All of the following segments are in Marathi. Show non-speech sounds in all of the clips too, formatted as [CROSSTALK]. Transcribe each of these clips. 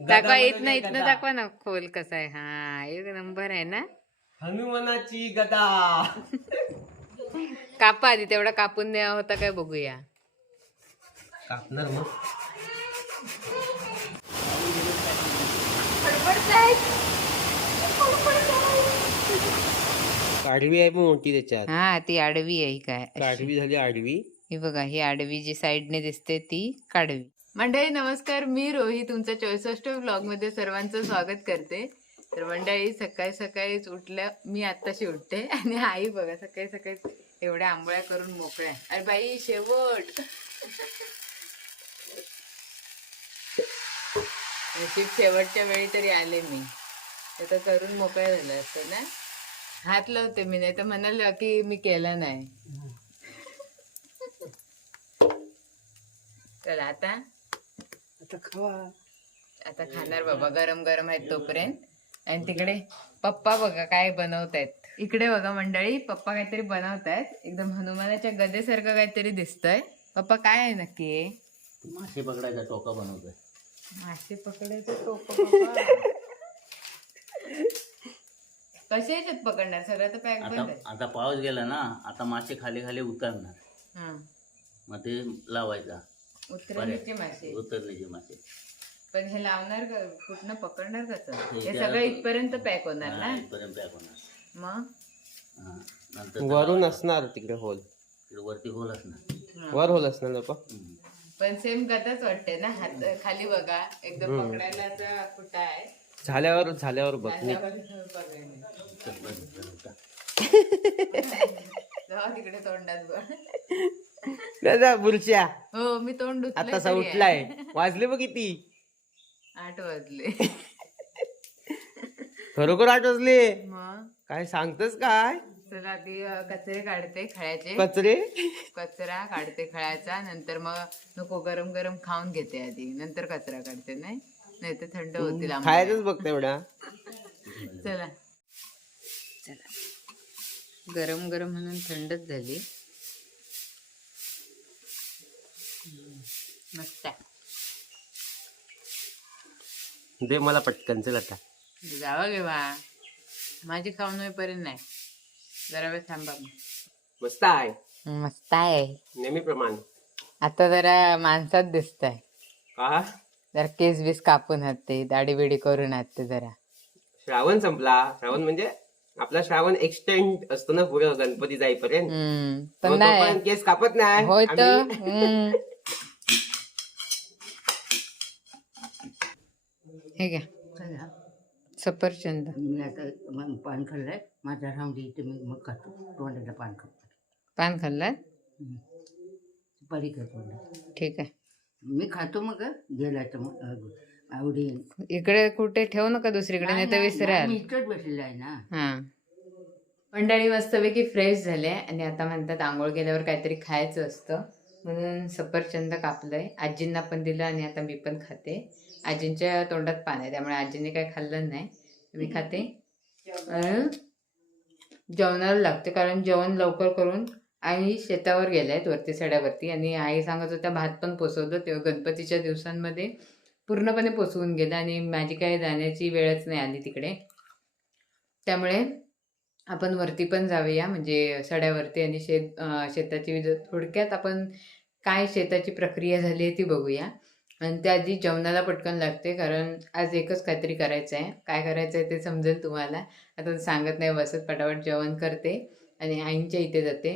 दाखवा येत नाही इथनं. दाखवा ना खोल कसा आहे. हा एक नंबर आहे ना? हनुमानाची गदा. [LAUGHS] कापा आधी तेवढा कापून द्या होता काय बघूया. कापणार मग. आडवी आहे पण मोठी त्याच्यात. हा ती आडवी आहे ही काय आडवी झाली आडवी. ही बघा ही आडवी जी साईडने दिसते ती काढवी. मंडळी नमस्कार. मी रोही तुमच्या चौसष्ट ब्लॉगमध्ये सर्वांचं स्वागत करते. तर मंडळी सकाळी सकाळीच उठल्या मी आत्ताशी उठते आणि आई बघा सकाळी सकाळी एवढ्या आंबोळ्या करून मोकळ्या अरे बाई शेवट. नशीब शेवटच्या वेळी तरी आले मी. तर करून मोकळ्या झालं असतं ना? हात लावते मी नाही तर म्हणाल की मी केला नाही. चला आता? आता खावा. आता खाणार बाबा गरम गरम आहेत तोपर्यंत. आणि तिकडे पप्पा बघा काय बनवतायत. इकडे बघा मंडळी पप्पा काहीतरी बनवतायत. एकदम हनुमानाच्या गदेसारखं काहीतरी दिसतंय. पप्पा काय आहे नक्की? हे? मासे पकडायचा टोका बनवतोय. मासे पकडायचं टोप बाबा. कसे याच्यात पकडणार? सगळं तर पॅक आता बंद आहे. आता पाऊस गेला ना आता मासे खाली खाली उतरणार. हा. मग ते लावायचा. उतरण्याचे मासे उतरण्याचे मासे पण हे लावणार का कुठनं पकडणार कसं हे हे सगळं इथपर्यंत पॅक होणार ना? इथपर्यंत पॅक होणार. मग? नंतर वरून असणार तिकडे होल तिकडे वरती होल असणार. वर होल असणार हम्म. पण सेम गताच वाटते ना हात खाली बघा. एकदम पकडायला असा कुठं आहे? झाल्यावर झाल्यावर बघ तिकडे तोंडात बघ. दादा बुरच्या हो मी तोंड आता तरी आहे. उठलाय वाजले बघ किती. आठ वाजले. खरोखर आठ वाजले. मग? काय सांगतस काय? चला आधी अं, कचरे काढते खळ्याचे. कचरे? कचरा काढते खळ्याचा. नंतर मग नको गरम गरम खाऊन घेते आधी. नंतर कचरा काढते नाही? नाही तर थंड होतील. खायचंच बघ तेवढा चला. चला. गरम गरम म्हणून थंडच झाली. मस्त आहे. दे मला पटकन चल आता. जावं गे बा. माझी खाऊन होईपर्यंत नाही. जरा वेळ थांबा. मस्त आहे. मस्त आहे. नेहमीप्रमाणे आता जरा माणसात दिसत आहे जरा केस बीस कापून हात दाढी बिडी करून हात जरा. श्रावण संपला. श्रावण म्हणजे आपला श्रावण एक्सटेंड असतो ना पुढे गणपती जाईपर्यंत हम्म. मग पण नाही. तोपर्यंत केस कापत नाही. होय तर. आम्ही- हम्म. हे घ्या. सफरचंद. मी आता मग पान खाल्लंय. माझा राहून दे इथे मी मग खातो. तोंडाला पान खातो पान खाल्लात सुपारी तोंडात ठीक आहे. मी खातो मग. गेला तर मग. अं, आवडीन इकडे कुठे ठेवू नका दुसरीकडे नाही तर विसराल. मी इथंच बसलेला आहे ना. हा. मंडळी मस्तपैकी फ्रेश झाले आणि आता म्हणतात आंघोळ केल्यावर काहीतरी खायचं असतं. म्हणून सफरचंद कापलंय. आजींना पण दिलं आणि आता मी पण खाते. आजींच्या तोंडात पान आहे त्यामुळे आजीने काय खाल्लं नाही. मी खाते. जेवणाला लागते कारण जेवण लवकर करून आई शेतावर गेल्या आहेत वरती सड्यावरती. आणि आई सांगत होत्या भात पण पोचवतो तेव्हा गणपतीच्या दिवसांमध्ये पूर्णपणे पोचवून गेलं आणि माझी काही जाण्याची वेळच नाही आली तिकडे. त्यामुळे आपण वरती पण जाऊया म्हणजे सड्यावरती आणि शेत शेताची थोडक्यात आपण काय शेताची प्रक्रिया झाली आहे ती बघूया. आणि त्याआधी जेवणाला पटकन लागते कारण आज एकच काहीतरी करायचं आहे काय करायचं आहे ते समजेल तुम्हाला. आता सांगत नाही बसत पटापट जेवण करते आणि आईंच्या इथे जाते.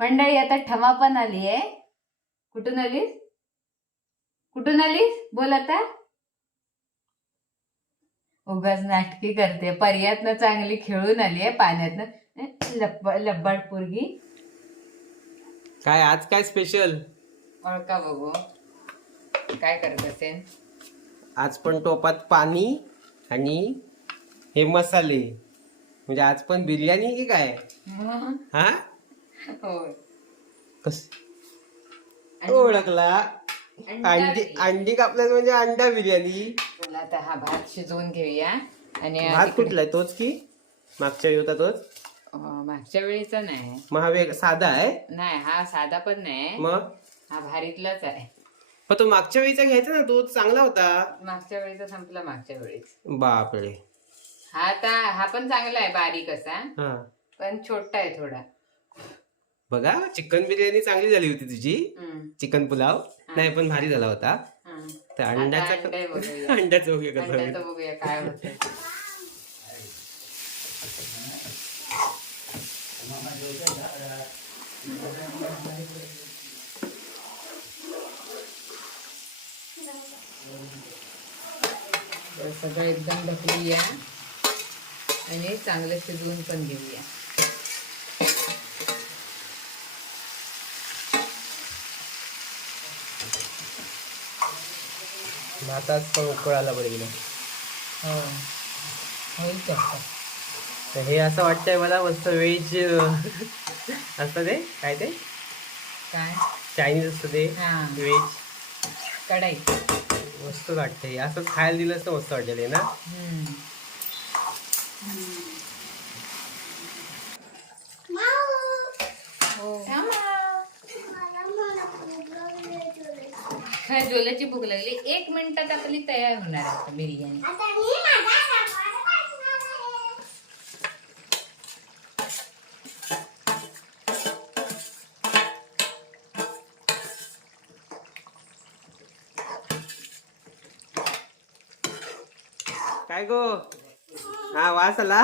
मंडळी आता ठमा पण आली आहे. कुठून आलीस? कुठून आलीस? बोल आता. उगाच नाटकी करते. पर्यातनं चांगली खेळून आली आहे पाण्यातनं. लब्ब लब्बाड पोरगी. काय आज काय स्पेशल ओळखा बघू. काय करत असेल? आज पण टोपात पाणी आणि हे मसाले. म्हणजे आज पण बिर्याणी की काय? [LAUGHS] हा? होय. कस? ओळखला. अंडी अंडी कापल्यात म्हणजे अंडा बिर्याणी. चला आता हा भात शिजवून घेऊया. आणि भात तिकडे- कुठला आहे? तोच की? मागच्या होता तोच? मागच्या वेळीचा नाही. मग हा वेग साधा आहे? नाही हा साधा पण नाही. मग? हा भारीतलाच आहे. पण तो मागच्या वेळीचा घ्यायचा ना तो चांगला होता. मागच्या वेळीचा संपला मागच्या वेळीच. बापरे. हा आता हा पण चांगला आहे बारीक असा. हा. पण छोटा आहे थोडा. बघा चिकन बिर्याणी चांगली झाली होती तुझी. हम्म, चिकन पुलाव. नाही पण भारी झाला होता. हम्म. तर आता अंड्याचा अंडे बघूया. [LAUGHS] अंड्याचं बघूया कसं होईल. अंड्याचं बघूया काय होतं सगळं एकदम ढकलूया आणि चांगलं शिजवून पण घेऊया. भाताच पण उकळायला बरं गेलं. हो होईल तर हे असं वाटतंय मला मस्त व्हेज असतं ते? काय ते? काय? चायनीज असतं ते हा. व्हेज. कढाई. मस्त वाटतंय. असंच खायला दिलं असतं मस्त वाटेल हे ना? हम्म. काय जोल्याची भूक लागली. एक मिनिटात आपली तयार होणार आहे आता बिर्याणी. काय गो? हा वास आला?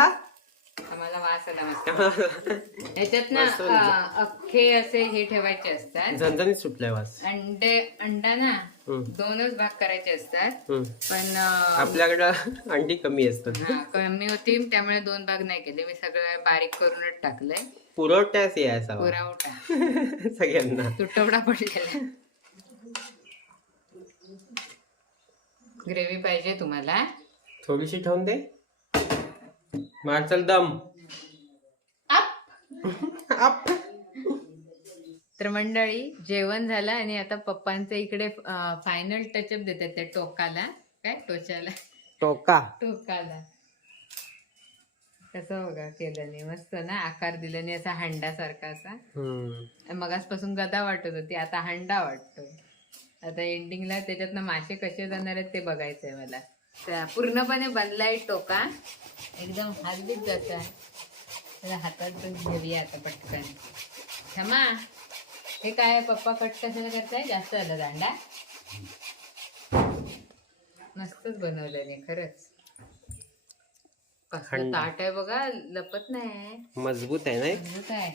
आम्हाला वास आला मस्त. [LAUGHS] ह्याच्यात ना अं, अख्खे असे हे ठेवायचे असतात. झणझणीत सुटलाय वास. अंडे अंडा ना हम्म, दोनच भाग करायचे असतात. हम्म. पण अं, आपल्याकडं अंडी कमी असतात. हा, कमी होती त्यामुळे दोन भाग नाही केले. मी सगळं बारीक करूनच टाकलंय. पुरवठ्यास हे असावा पुरावठा. [LAUGHS] सगळ्यांना. तुटवडा पडलेला ग्रेव्ही पाहिजे तुम्हाला. थोडीशी ठेवून दे. मार चल दम. अप. तर मंडळी जेवण झालं आणि आता पप्पांचं इकडे फायनल टचअप देतात त्या टोकाला. काय? टोचाला. टोका. टोकाला. कसं बघा केल्याने. मस्त ना आकार दिल्याने असा हंडासारखा असा. हम्म. मगासपासून गदा वाटत होती आता हंडा वाटतो आता एंडिंगला त्याच्यातनं मासे कसे जाणार आहेत ते बघायचंय मला. तर पूर्णपणे बनलाय टोका. एकदम हलवीत जात आहे. त्याला हातात पण घेऊया आता पटकन. क्षमा हे काय पप्पा कट कशाला करताय? जास्त झालं दांडा. मस्तच बनवलं नाही खरंच. ताट आहे बघा लपत नाही. मजबूत आहे ना एक? मजबूत आहे.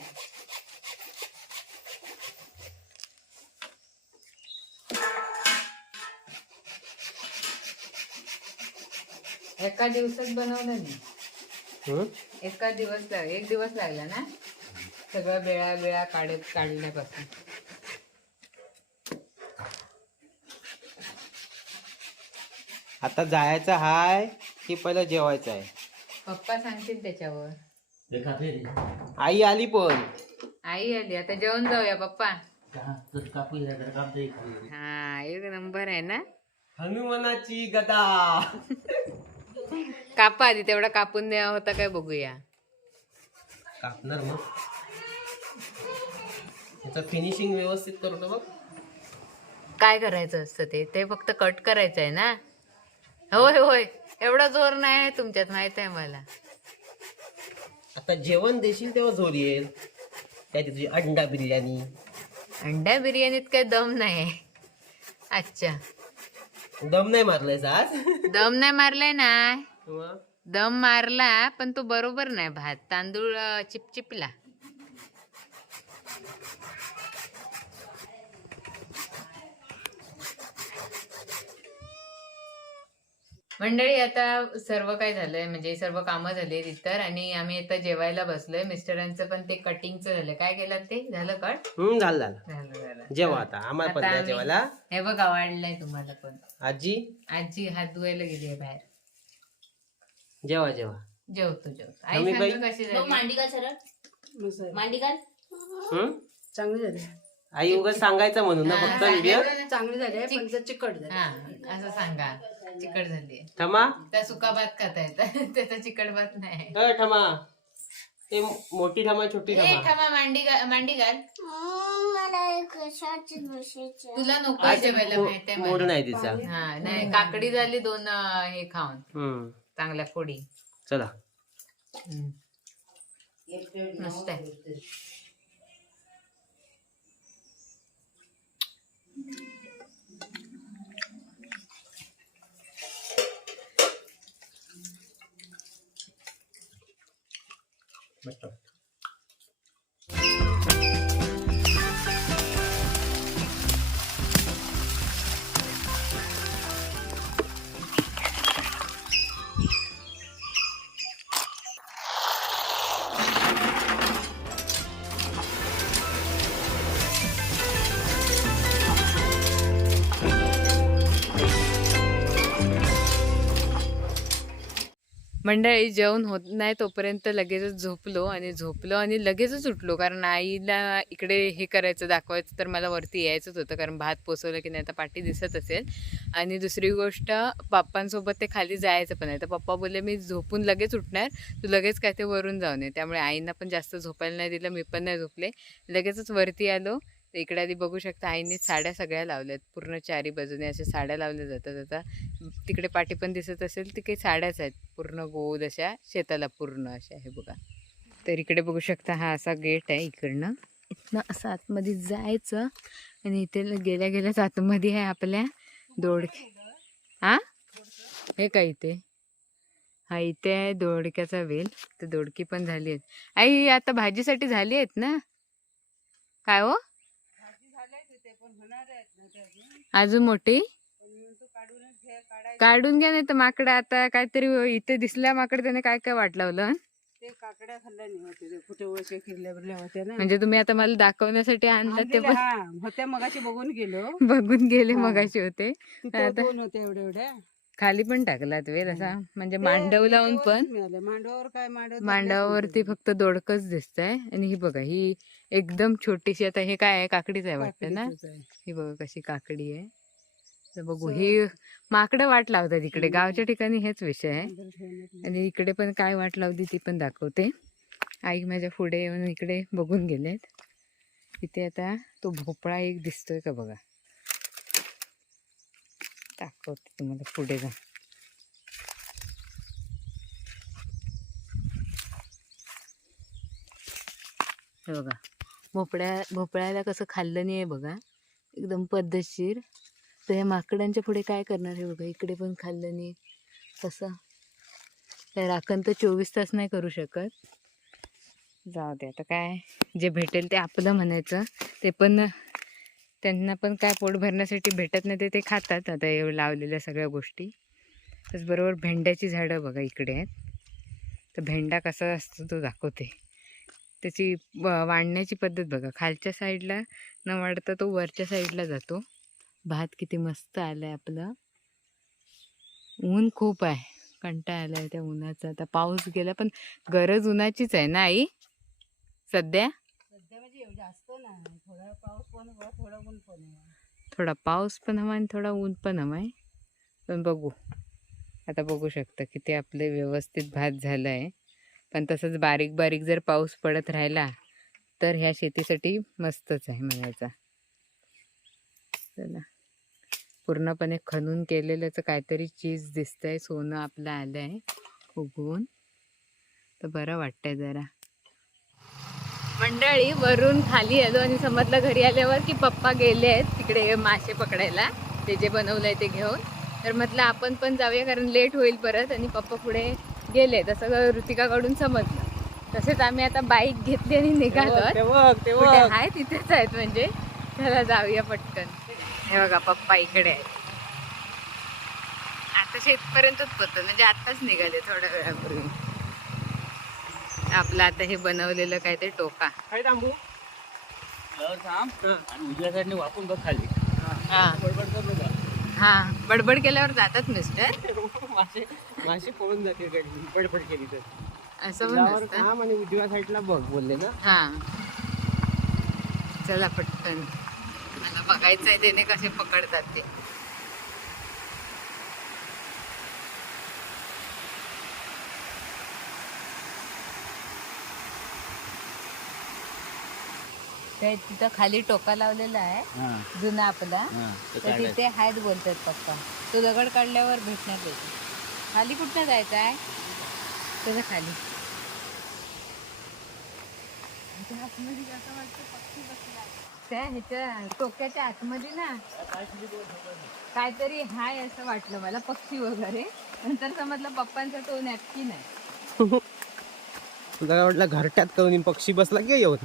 एका दिवसात बनवलं मी हम्म? एका दिवस लाग एक दिवस लागला ना? सगळं बेळा बेळा काढत काढण्यापासून आता जायचं हाय की पहिलं जेवायचं आहे? पप्पा सांगतील त्याच्यावर. देखा फिर. आई आली पण. आई आली आता जेवण जाऊया पप्पा. हा एक नंबर आहे ना? हनुमानाची गदा. [LAUGHS] कापा आधी तेवढा कापून द्या होता काय बघूया. कापणार मग. त्याचं फिनिशिंग व्यवस्थित करतो बघ. काय करायचं असतं ते? ते फक्त कट करायचं आहे ना? होय होय. एवढा जोर नाही आहे तुमच्यात माहीत आहे मला. आता जेवण देशील तेव्हा जोर येईल. त्याची तुझी अंडा बिर्याणी. अंडा बिर्याणीत काय दम नाही. अच्छा. दम नाही मारलायस आज? दम नाही मारलाय ना. मग? दम मारला पण तो बरोबर नाही भात. तांदूळ अं, चिपचिपला. मंडळी आता सर्व काय झालंय? म्हणजे सर्व कामं झाली इतर आणि आम्ही आता जेवायला बसलोय. मिस्टरांचं पण ते कटिंगचं झालं. काय केलं ते? झालं कट? हम्म झालं झालं. झालं झालं. जेवा आता. आम्हाला पण आता द्या आम्ही- जेवायला. हे बघा वाढलंय तुम्हाला पण. आजी? आजी हात धुवायला गेली आहे बाहेर. जेवा जेवा. जेवतो जेवतो. आई कशी मग झाली? मांडी घाल सरळ. मांडी घाल. हम्म चांगली झाली. आई उगाच सांगायचं म्हणून ना हा, फक्त व्हिडिओ. चांगली झाली पण जर चिकट झाली. हा असं सांगा. चिकट झाली ठमा? त्या सुका भात खाता येतं [LAUGHS] त्याचा चिकट भात नाही. अ ठमा. ते मोठी धमा छोटी ए, धमा थांबा, मांडी घाल मांडी घाल. तुला नको जेवायला मो- माहितीये मूड मला. नाही तिचा. हा नाही काकडी झाली दोन अं, हे खाऊन. हम्म. चांगल्या फोडी. चला. मस्त आहे. मस्त मंडळी जेवण होत नाही तोपर्यंत लगेचच झोपलो आणि झोपलो आणि लगेचच उठलो. कारण आईला इकडे हे करायचं दाखवायचं तर मला वरती यायचंच होतं. कारण भात पोचवलं की नाही आता पाठी दिसत असेल. आणि दुसरी गोष्ट पप्पांसोबत ते खाली जायचं पण आहे तर पप्पा बोलले मी झोपून लगेच उठणार. तू लगेच काय ते वरून जाऊन ये. त्यामुळे आईंना पण जास्त झोपायला नाही दिलं मी पण नाही झोपले. लगेचच वरती आलो. तर इकडे आधी बघू शकता आईने साड्या सगळ्या लावल्यात. पूर्ण चारी बाजूने अशा साड्या लावल्या जातात. आता तिकडे पाठी पण दिसत असेल ती काही साड्याच आहेत. पूर्ण गोल अशा शेताला पूर्ण अशा हे बघा. तर इकडे बघू शकता हा असा गेट आहे इकडनं. इथनं असं आतमध्ये जायचं आणि इथे गेल्या गेल्याच आतमध्ये आहे आपल्या दोडके. हा हे काय इथे? हा इथे आहे दोडक्याचा वेल. तर दोडकी पण झाली आहेत. आई आता भाजीसाठी झाली आहेत ना? काय हो? अजून मोठी? काढून घ्या नाही तर माकडं आता काहीतरी इथे दिसल्या माकड त्याने काय काय वाट लावलं? म्हणजे तुम्ही आता मला दाखवण्यासाठी आणलं ते पण हा होत्या मगाशी बघून गेलो. बघून गेले. मगाशी होते. एवढ्या एवढ्या. खाली पण टाकलात वेल असा म्हणजे मांडव लावून पण मांडवावर काय मांडव मांडावरती फक्त दोडकच दिसतंय. आणि ही बघा ही एकदम छोटीशी आता हे काय आहे? काकडीच आहे वाटतं ना? ही बघा कशी काकडी आहे. तर बघू ही माकडं वाट लावतात इकडे. गावच्या ठिकाणी हेच विषय आहे. आणि इकडे पण काय वाट लावली ती पण दाखवते. आई माझ्या पुढे येऊन इकडे बघून गेलेत. इथे आता तो भोपळा एक दिसतोय का बघा? दाखवते तुम्हाला पुढे जा हे बघा भोपळ्या भोपळ्याला कसं खाल्लं नाही आहे बघा. एकदम पद्धतशीर. तर ह्या माकडांच्या पुढे काय करणार आहे बघा इकडे पण खाल्लं नाही. कसं त्या राखण तर चोवीस तास नाही करू शकत. जाऊ दे आता काय जे भेटेल ते आपलं म्हणायचं. ते पण त्यांना पण काय पोट भरण्यासाठी भेटत नाही ते ते खातात आता एवढं लावलेल्या सगळ्या गोष्टी. त्याचबरोबर भेंड्याची झाडं बघा इकडे आहेत. तर भेंडा कसा असतो तो दाखवते. त्याची व- वाढण्याची पद्धत बघा. खालच्या साईडला न वाढता तो वरच्या साईडला जातो. भात किती मस्त आलं आहे आपलं. ऊन खूप आहे. कंटाळा आला आहे त्या उन्हाचा. आता पाऊस गेला पण गरज उन्हाचीच आहे ना आई? सध्या? जास्त नाही. थोडा पाऊस पण हवा थोडा ऊन पण हवा थोडा पाऊस पण हवा आणि थोडा ऊन पण हवा आहे. पण बघू. आता बघू शकता ते आपले व्यवस्थित भात झालं आहे पण तसंच बारीक बारीक जर पाऊस पडत राहिला तर ह्या शेतीसाठी मस्तच आहे म्हणायचा. चला. पूर्णपणे खणून केलेल्याचं काहीतरी चीज दिसतंय. सोनं आपलं आलं आहे उगवून. तर बरं वाटतंय जरा. मंडळी वरून खाली आलो आणि समजलं घरी आल्यावर की पप्पा गेले आहेत तिकडे मासे पकडायला. ते जे बनवलं आहे ते घेऊन. तर म्हटलं आपण पण जाऊया कारण लेट होईल परत आणि पप्पा पुढे गेले. तसं ऋतिकाकडून समजलं. तसेच आम्ही आता बाईक घेतली आणि निघालो आहे? तिथेच आहेत म्हणजे. चला जाऊया पटकन. हे बघा पप्पा इकडे आहेत. आता शेतपर्यंतच पोहोचतो म्हणजे आत्ताच निघाले थोड्या वेळापूर्वी. आपलं आता हे बनवलेलं काय ते टोका. काय थांबू वर थांब. आणि उजव्या साईडने वाकून बघ खाली. हा. बडबड कर हा. बडबड केल्यावर जातात मिस्टर. मासे मासे पळून जातील गाडी बडबड केली तर. असं पण नसतं आणि उजव्या साईडला बघ बोलले ना. हा. चला पटकन. मला बघायचं आहे त्याने कसे पकडतात ते. ते तिथं खाली टोका लावलेला आहे. हा. जुना आपला. हा ते तर काढायचं. तिथे आहेत बोलतात पप्पा. तो दगड काढल्यावर भेटण्यात येतो खाली कुठनं जायचं आहे? त्याच्याखाली. त्या आतमध्ये असं वाटतं पक्षी बसलाय. त्या ह्याच्या टोक्याच्या आतमध्ये ना काहीतरी हाय असं वाटलं मला पक्षी वगैरे. नंतर समजलं पप्पांचा तो नॅपकिन आहे. [LAUGHS] तुला काय वाटलं घरट्यात करून पक्षी बसला की येऊन?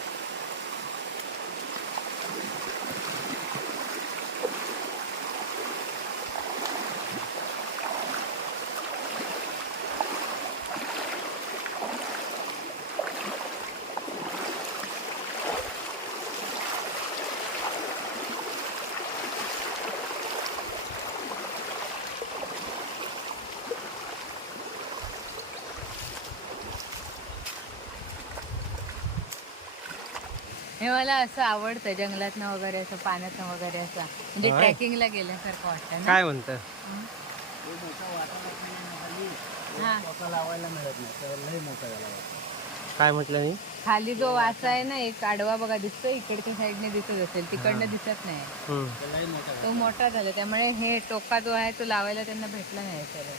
मला असं आवडतं जंगलातनं वगैरे असं पाण्यातनं वगैरे असं? म्हणजे होय. ट्रेकिंगला गेल्यासारखं वाटतं ना? काय म्हणत? ते मोठं वाटायला खाली हा. टोका लावायला मिळत नाही तर लय मोठा झाला वाटा. काय म्हटलं नाही खाली जो वासा आहे ना एक आडवा बघा दिसतो इकडच्या साईडने दिसत असेल तिकडनं दिसत नाही. हम्म. तो लय मोठा झाला. तो मोठा झाला त्यामुळे हे टोका जो आहे तो लावायला त्यांना भेटला नाही सर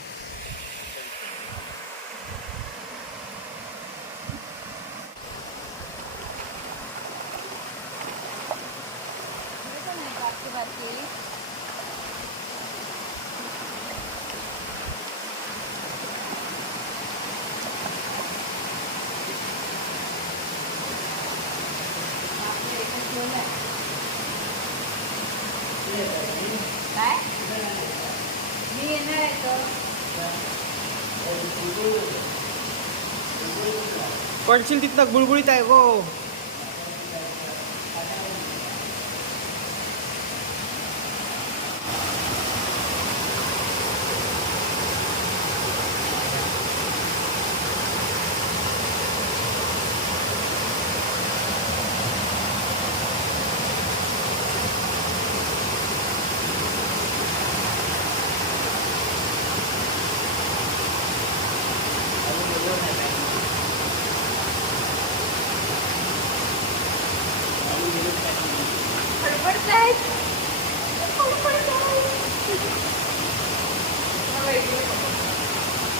काय? मी येणार आहे तो. पडशील तिथं गुळगुळीत आहे गो.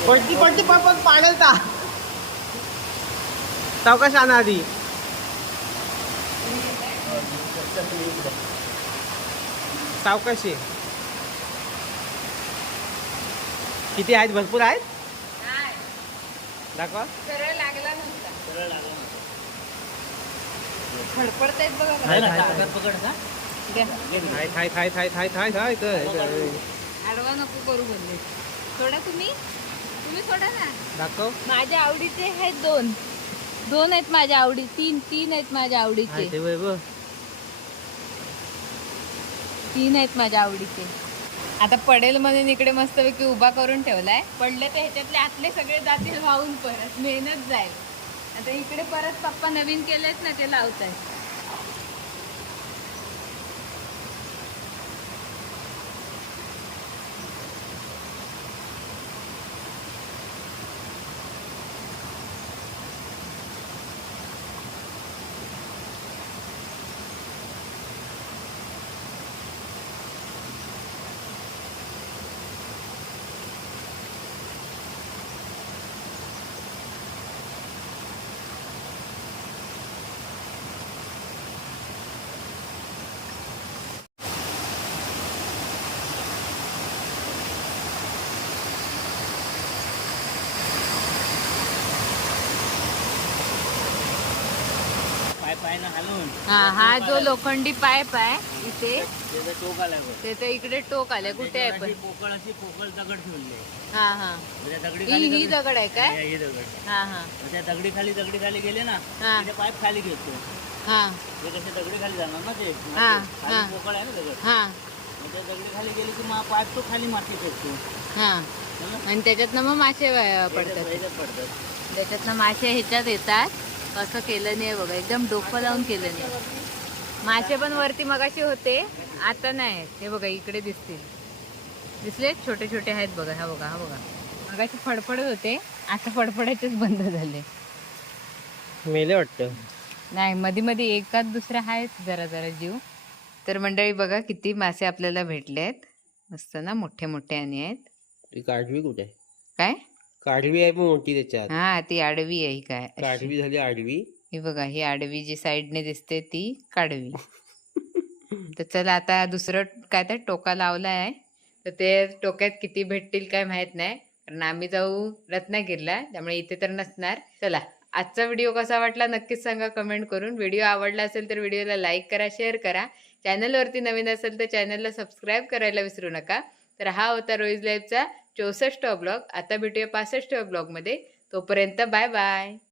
पडती पडती पड पड पाण्यात ता. सावकाश आणा आधी. सावकाशी किती आहेत? भरपूर आहेत? दाखवा. सरळ लागला नव्हता सरळ लागला नव्हता. फडफडतायत बघा पकड का? थाय नको करू बोलले सोडा तुम्ही. तुम्ही सोडा ना. माझ्या आवडीचे आहेत दोन. दोन आहेत माझ्या आवडी तीन तीन आहेत माझ्या आवडीचे. तीन आहेत माझ्या आवडीचे. आता पडेल म्हणून इकडे मस्तपैकी उभा करून ठेवलाय. पडले तर ह्याच्यातले आतले सगळे जातील वाहून परत. मेहनत जाईल. आता इकडे परत पप्पा नवीन केलेत ना ते लावत हा हा जो लोखंडी पाईप आहे इथे टोक आलाय इकडे टोक आलंय कुठे आहे पण? पोकळ अशी पोकळ दगड ठेवले हा हा. दगडी ही खाली ही दगड- आहे काय? हे- दगड. हा हा. त्या दगडी खाली दगडी खाली गेले ना हा. पाईप खाली घेतो. हा. दगडी खाली जाणार ना ते. पोकळ आहे ना दगड. हा. दगडी खाली गेली की पाईप तो खाली माती करतो हा. आणि त्याच्यातनं मग मासे पडतात. पडतात. त्याच्यातनं मासे ह्याच्यात येतात. कसं केलं नाही बघा एकदम डोकं लावून केलं नाही. मासे पण वरती मगाशी होते आता नाही हे बघा इकडे दिसतील. दिसले? छोटे छोटे आहेत बघा हा बघा हा बघा. मगाशी फडफडत होते आता फडफडायचेच बंद झाले. मेले वाटतं. नाही मध्ये मध्ये एकाच दुसरा आहेत जरा जरा जीव. तर मंडळी बघा किती मासे आपल्याला भेटले आहेत मस्त ना मोठे मोठे आणि आहेत. कुठे काय? काढवी आहे पण मोठी त्याच्यात. हा ती आडवी आहे ही काय अशी. काढवी झाली आडवी. ही बघा ही आडवी जी साईडने दिसते ती काडवी [LAUGHS] तर चला आता दुसरं काय तर टोका लावला आहे तर ते टोक्यात किती भेटतील काय माहीत नाही. कारण आम्ही जाऊ रत्नागिरीला त्यामुळे इथे तर नसणार. चला आजचा व्हिडिओ कसा वाटला नक्कीच सांगा कमेंट करून. व्हिडिओ आवडला असेल तर व्हिडिओला लाईक करा शेअर करा. चॅनलवरती नवीन असेल तर चॅनलला सबस्क्राईब करायला विसरू नका. तर हा होता रोईज लाईफचा चौसष्ट ब्लॉग आता भेटूया पासष्ट ब्लॉगमध्ये तोपर्यंत बाय बाय.